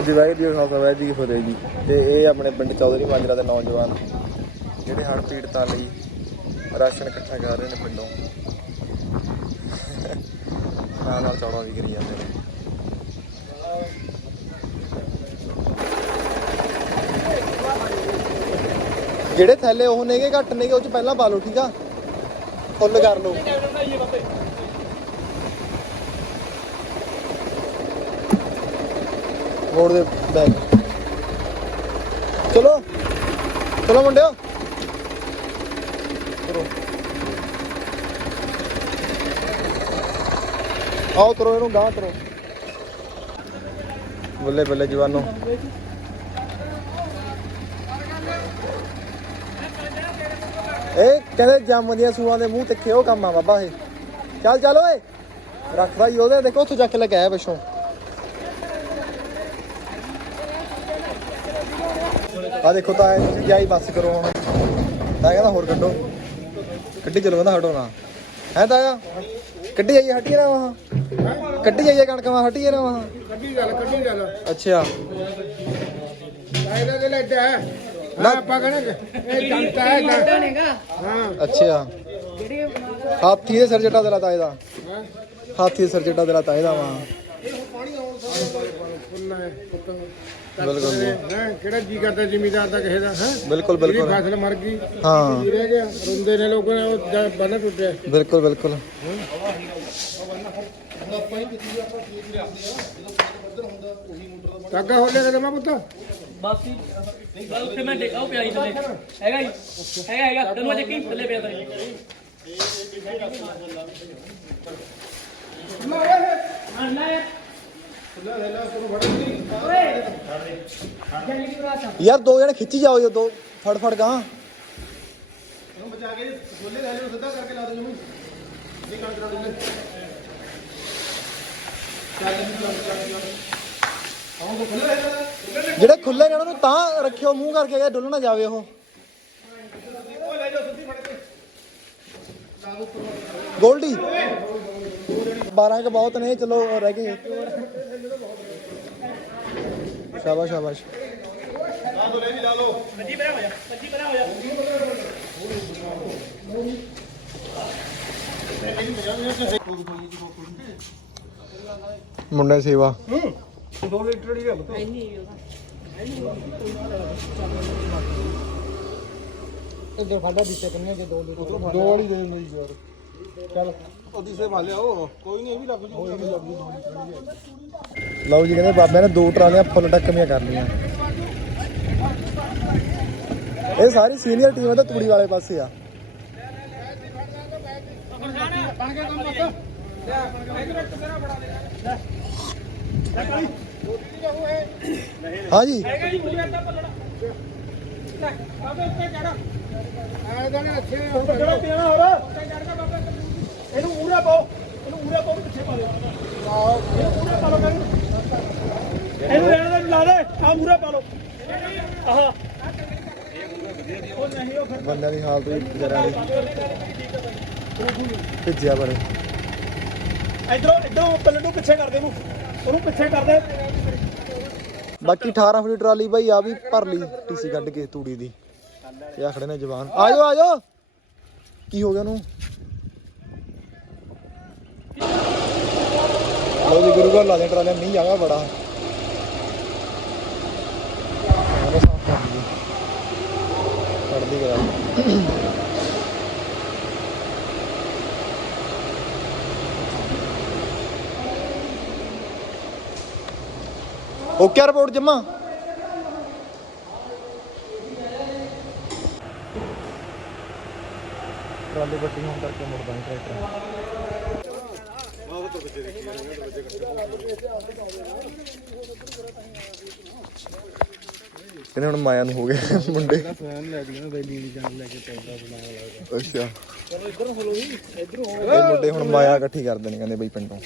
ਹਾਂਜੀ ਵਾਹਿਗੁਰੂ ਜੀ ਕਾ ਖਾਲਸਾ, ਵਾਹਿਗੁਰੂ ਜੀ ਕੀ ਫਤਿਹ ਜੀ। ਤੇ ਇਹ ਆਪਣੇ ਪਿੰਡ ਚੌਧਰੀ ਮਾਜਰਾ ਦੇ ਨੌਜਵਾਨ ਜਿਹੜੇ ਹੜ੍ਹ ਪੀੜਤਾਂ ਲਈ ਰਾਸ਼ਨ ਇਕੱਠਾ ਕਰ ਰਹੇ ਨੇ ਪਿੰਡੋਂ। ਨਾਲ ਨਾਲ ਚੌੜਾ ਵੀ ਕਰੀ ਜਾਂਦੇ ਨੇ। ਜਿਹੜੇ ਥੈਲੇ ਉਹ ਨੇਗੇ, ਘੱਟ ਨੇਗੇ, ਉਹ ਚ ਪਹਿਲਾਂ ਪਾ ਲਓ, ਠੀਕ ਆ? ਫੁੱਲ ਕਰ ਲਓ। ਮੋੜ ਦੇ ਬੈਗ ਚਲੋ। ਚਲੋ ਮੁੰਡਿਓ। ਕਰੋ। ਆਓ ਤਰੋ ਇਹਨੂੰ ਗਾਂ ਤਰੋ ਬੱਲੇ ਬੱਲੇ ਜਵਾਨੋ। ਇਹ ਕਹਿੰਦੇ ਜੰਮ ਦੀਆਂ ਸੂਆਂ ਦੇ ਮੂੰਹ ਤਿੱਖੇ ਉਹ ਕੰਮ ਆ ਬਾਬਾ ਇਹ। ਚੱਲ ਚੱਲ ਓਏ। ਰੱਖਦਾ ਹੀ ਉਹਦੇ, ਦੇਖੋ ਉੱਥੋਂ ਚੱਕ ਲੈ ਕੇ ਆਇਆ ਪਿੱਛੋਂ। ਆ ਦੇਖੋ ਤਾਂ ਇਹ ਤੁਸੀਂ ਜਾਈ ਬੱਸ ਕਰੋ ਹੁਣ। ਤਾਂ ਕਹਿੰਦਾ ਹੋਰ ਕੱਢੋ। ਕੱਢੀ ਚਲੋ ਕਹਿੰਦਾ ਹਟੋ ਨਾ। ਹੈ ਤਾਇਆ? ਕੱਢੀ ਜਾਈਏ ਹਟੀਏ ਨਾ ਵਾਹ ਕੱਢੀ ਜਾਈਏ ਕਣਕ ਵਾਂ ਹਟੀਏ ਨਾ ਵਾਹ ਕੱਢੀ ਗੱਲ ਕੱਢੀ ਗੱਲ ਅੱਛਾ। ਇਹਦਾ ਦੇ ਲੈਦਾ ਨਾ। ਕਹਣਾ ਇਹ ਜਨਤਾ ਹੈ ਜਨਤਾ ਹਾਂ। ਅੱਛਾ। ਹਾਥੀ ਦੇ ਸਿਰ ਜੱਟਾ ਦਿਲਾ ਤਾਏ ਦਾ। ਹਾਂ ਹਾਥੀ ਦੇ ਸਿਰ ਜੱਟਾ ਦਿਲਾ ਤਾਏ ਦਾ ਵਾਂ। ਫੁੱਲਾਂ ਹੈ ਪੁੱਤ ਬਿਲਕੁਲ ਜੀ। ਹਾਂ? ਕਿਹੜਾ ਜੀ ਕਰਦਾ ਜ਼ਿਮੀਦਾਰ ਦਾ ਕਿਸੇ ਦਾ? ਹੈ? ਬਿਲਕੁਲ ਜਿਹੜੀ ਬਿਲਕੁਲ ਫਸਲ ਮਰ ਗਈ ਹਾਂ। ਕੀ ਰਹਿ ਗਿਆ। ਰੋਂਦੇ ਨੇ ਲੋਕਾਂ ਨੇ ਉਹ ਜਦ ਬੰਨ ਟੁੱਟਿਆ। ਬਿਲਕੁਲ ਬਿਲਕੁਲ। ਕਾਗਾ ਹੋ ਲਿਆ ਕਦਮ ਪੁੱਤ? ਬਸ ਹੀ ਗੱਲ ਉੱਥੇ ਮੈਂ ਦੇਖਾ ਉਹ ਪਿਆ ਜੀ ਥੱਲੇ। ਹੈਗਾ ਜੀ ਹੈਗਾ ਹੈਗਾ। ਤੈਨੂੰ ਅਜੇ ਕੀ ਥੱਲੇ ਪਿਆ ਤਾਂ ਯਾਰ ਦੋ ਜਣੇ ਖਿੱਚੀ ਜਾਓ ਜੋ ਦੋ। ਫੜ ਫੜ ਗਾਂ ਜਿਹੜੇ ਖੁੱਲੇ ਨੇ ਉਹਨਾਂ ਨੂੰ ਤਾਂ ਰੱਖਿਓ ਮੂੰਹ ਕਰਕੇ ਕਿ ਡੁੱਲ ਨਾ ਜਾਵੇ ਉਹ। ਗੋਲਡੀ। 12 ਕੇ ਬਹੁਤ ਨੇ ਚਲੋ ਰਹਿ ਗਏ ਸ਼ਾਬਾਸ਼ ਸ਼ਾਬਾਸ਼। ਮੁੰਡੇ ਦੀ ਸੇਵਾ। 2 ਲੀਟਰ ਦੀ ਪੁੱਤ ਇੱਧਰ ਫਾਡਾ ਦਿੱਤੇ ਕੰਨੇ ਦੇ 2 ਲੀਟਰ ਦੋ ਵਾਲੀ ਦੇ ਮੇਰੀ ਯਾਰ ਚੱਲ ਉਹਦੀ ਸੇ ਭਾ ਲਿਆਓ। ਕੋਈ ਨਹੀਂ ਇਹ ਵੀ ਲੱਗ ਜੂ ਇਹ ਵੀ ਲੱਗ ਜੂ। ਲਓ ਜੀ ਕਹਿੰਦੇ ਬਾਬਿਆਂ ਨੇ ਦੋ ਟਰਾਲੀਆਂ ਫੁੱਲ ਟੱਕਮੀਆਂ ਕਰ ਲਈਆਂ ਇਹ ਸਾਰੀ ਸੀਨੀਅਰ ਟੀਮ ਤਾਂ ਤੂੜੀ ਵਾਲੇ ਪਾਸੇ ਆ। ਹਾਂਜੀ ਆਲੇ ਦਾਣੇ ਅੱਛੇ ਨੇ ਹੁਣ ਜਿਹੜਾ ਪਿਆਣਾ ਹੋਰ। ਇਹਨੂੰ ਉਰੇ ਪਾਓ ਇਹਨੂੰ ਉਰੇ ਪਾਓ ਪਿੱਛੇ ਪਾ ਦਿਓ ਇਹਨੂੰ ਉਰੇ ਪਾ ਲਓ ਕਹਿੰਦੇ ਇਹਨੂੰ ਰਹਿਣ ਦੇ ਲਾ ਦੇ ਆ ਮੂਰੇ ਪਾ ਲਓ। ਆਹ। ਉਹ ਨਹੀਂ ਉਹ ਫਿਰ ਬੰਦਿਆਂ ਦੀ ਹਾਲਤ ਵੀ ਜਰਾ ਭਿੱਜਿਆ ਬੜੇ। ਇਧਰੋਂ ਇਧਰੋਂ ਪੱਲੇ ਨੂੰ ਪਿੱਛੇ ਕਰ ਦੇ ਇਹਨੂੰ ਉਹਨੂੰ ਪਿੱਛੇ ਕਰ ਦੇ। ਬਾਕੀ 18 ਫੁੱਟ ਟਰਾਲੀ ਬਾਈ ਆ ਵੀ ਭਰ ਲਈ ਟੀਸੀ ਕੱਢ ਕੇ ਤੂੜੀ ਦੀ। ਇਹ ਆ ਖੜੇ ਨੇ ਜਵਾਨ। ਆਜੋ ਆਜੋ। ਕੀ ਹੋ ਗਿਆ ਉਹਨੂੰ? ਲੋ ਜੀ ਗੁਰੂ ਘਰ ਲਾ ਦੇ ਟਰਾਲੇ ਮੀਂਹ ਆਗਾ ਬੜਾ। ਕੱਢਦੀ ਕਰਾ ਓਕੇ ਰਿਪੋਰਟ ਜਮਾ। ਟਰਾਲੇ ਵੱਡੀ ਹੋਣ ਕਰਕੇ ਮੁੜਦਾ ਨਹੀਂ ਟਰੈਕਟਰ। ਇਹਨੇ ਹੁਣ ਮਾਇਆ ਨੂੰ ਹੋ ਗਏ ਮੁੰਡੇ। ਫੈਨ ਲੈ ਕੇ ਨਾ ਰੈਲੀ ਨਹੀਂ ਜਾਣ ਲੈ ਕੇ ਪੈਂਦਾ ਬਣਾਉਣ ਲੱਗਦਾ ਅੱਛਾ। ਚਲੋ ਇਧਰੋਂ ਹਲੋ ਜੀ ਇਧਰੋਂ ਇਹ ਮੁੰਡੇ ਹੁਣ ਮਾਇਆ ਇਕੱਠੀ ਕਰਦੇ ਨੇ ਕਹਿੰਦੇ ਬਈ ਪਿੰਡੋਂ।